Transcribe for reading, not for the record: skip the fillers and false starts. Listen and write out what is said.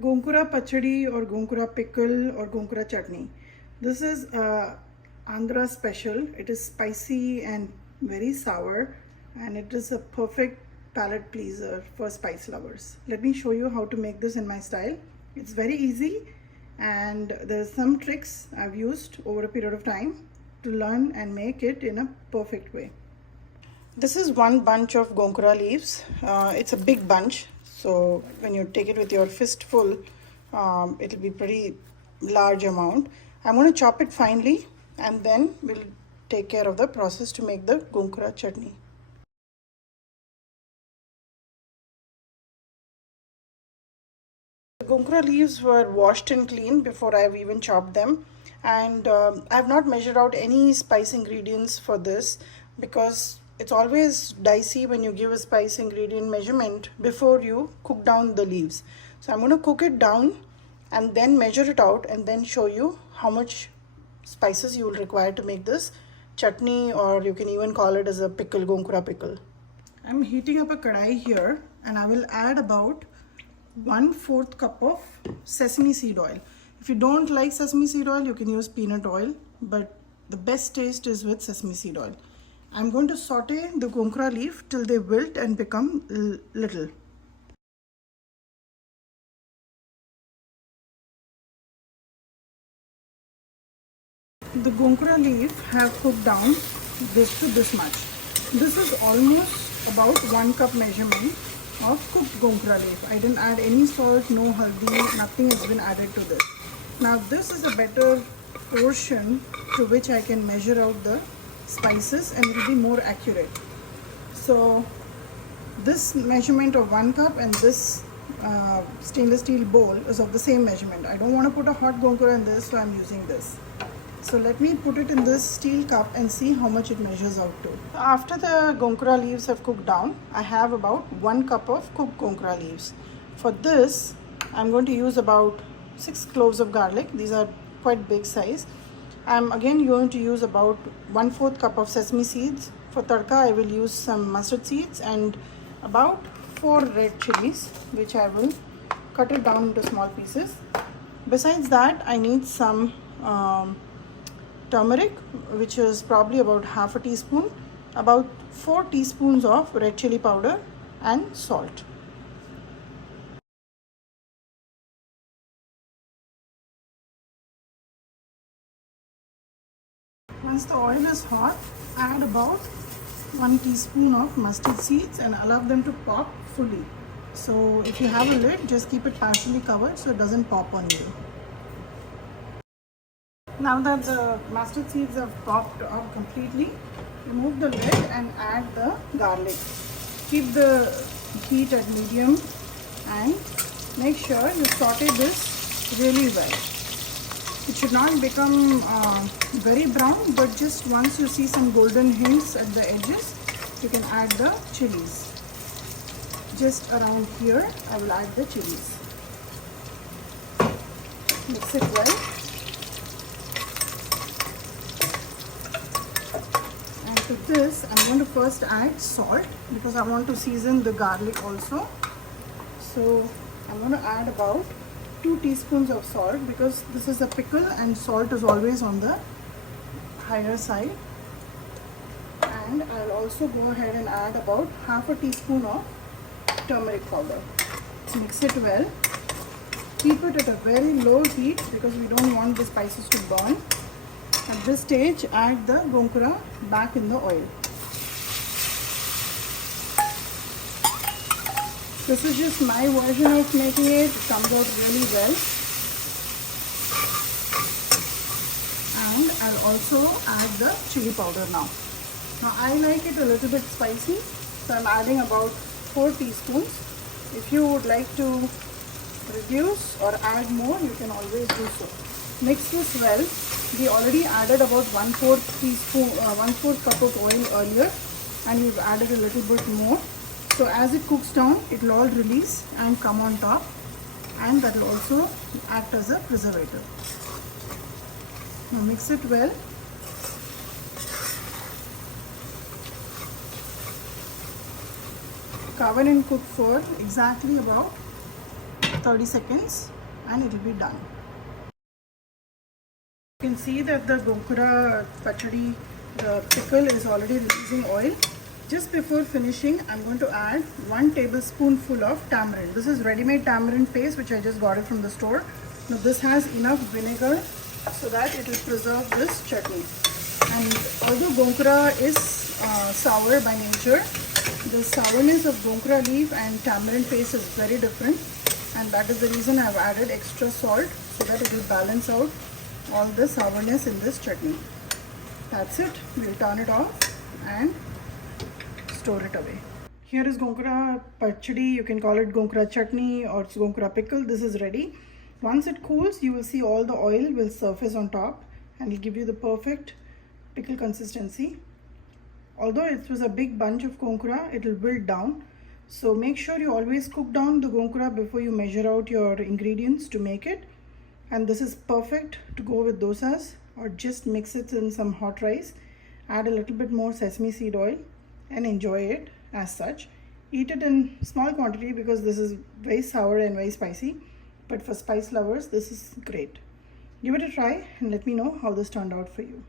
Gongura Pachadi or Gongura Pickle or Gongura Chutney. This is Andhra special. It is spicy and very sour, and it is a perfect palate pleaser for spice lovers. Let me show you how to make this in my style. It's very easy, and there's some tricks I've used over a period of time to learn and make it in a perfect way. This is one bunch of Gongura leaves. It's a big bunch, so when you take it with your fistful, it'll be pretty large amount. I'm going to chop it finely, and then we'll take care of the process to make the Gongura chutney. The Gongura leaves were washed and cleaned before I've even chopped them, and I've not measured out any spice ingredients for this because it's always dicey when you give a spice ingredient measurement before you cook down the leaves. So I'm going to cook it down and then measure it out and then show you how much spices you will require to make this chutney, or you can even call it as a pickle, Gongura pickle. I'm heating up a kadai here and I will add about 1/4 cup of sesame seed oil. If you don't like sesame seed oil, you can use peanut oil, but the best taste is with sesame seed oil. I'm going to saute the Gongura leaf till they wilt and become little. The Gongura leaf have cooked down this to this much. This is almost about 1 cup measurement of cooked Gongura leaf. I didn't add any salt, no haldi, nothing has been added to this. Now this is a better portion to which I can measure out the spices and it will be more accurate. So this measurement of 1 cup and this stainless steel bowl is of the same measurement. I don't want to put a hot Gongura in this, so I'm using this. So let me put it in this steel cup and see how much it measures out to. After the Gongura leaves have cooked down, I have about 1 cup of cooked Gongura leaves. For this, I'm going to use about 6 cloves of garlic. These are quite big size. I'm again going to use about 1/4 cup of sesame seeds. For tadka, I will use some mustard seeds and about 4 red chilies, which I will cut it down into small pieces. Besides that, I need some turmeric, which is probably about 1/2 teaspoon, about 4 teaspoons of red chili powder and salt. Once the oil is hot, add about 1 teaspoon of mustard seeds and allow them to pop fully. So if you have a lid, just keep it partially covered so it doesn't pop on you. Now that the mustard seeds have popped up completely, remove the lid and add the garlic. Keep the heat at medium and make sure you saute this really well. It should not become very brown, but just once you see some golden hints at the edges, you can add the chilies. Just around here, I will add the chilies. Mix it well. And to this, I'm going to first add salt because I want to season the garlic also. So I'm going to add about 2 teaspoons of salt because this is a pickle and salt is always on the higher side. And I'll also go ahead and add about 1/2 teaspoon of turmeric powder. Mix it well. Keep it at a very low heat because we don't want the spices to burn. At this stage, add the Gongura back in the oil. This is just my version of making it. It comes out really well. And I'll also add the chili powder now. Now I like it a little bit spicy, so I'm adding about 4 teaspoons. If you would like to reduce or add more, you can always do so. Mix this well. We already added about 1/4 cup of oil earlier, and we've added a little bit more. So as it cooks down, it will all release and come on top, and that will also act as a preservative. Now mix it well. Cover and cook for exactly about 30 seconds and it will be done. You can see that the Gongura Pachadi, the pickle, is already releasing oil. Just before finishing, I'm going to add 1 tablespoonful of tamarind. This is ready-made tamarind paste which I just got it from the store. Now this has enough vinegar so that it will preserve this chutney. And although Gongura is sour by nature, the sourness of Gongura leaf and tamarind paste is very different, and that is the reason I've added extra salt so that it will balance out all the sourness in this chutney. That's it. We'll turn it off and store it away. Here is Gongura Pachadi. You can call it Gongura chutney or Gongura pickle. This is ready. Once it cools, you will see all the oil will surface on top and it'll give you the perfect pickle consistency. Although it was a big bunch of Gongura, it will wilt down. So make sure you always cook down the Gongura before you measure out your ingredients to make it. And this is perfect to go with dosas or just mix it in some hot rice. Add a little bit more sesame seed oil and enjoy it as such. Eat it in small quantity because this is very sour and very spicy. But for spice lovers, this is great. Give it a try and let me know how this turned out for you.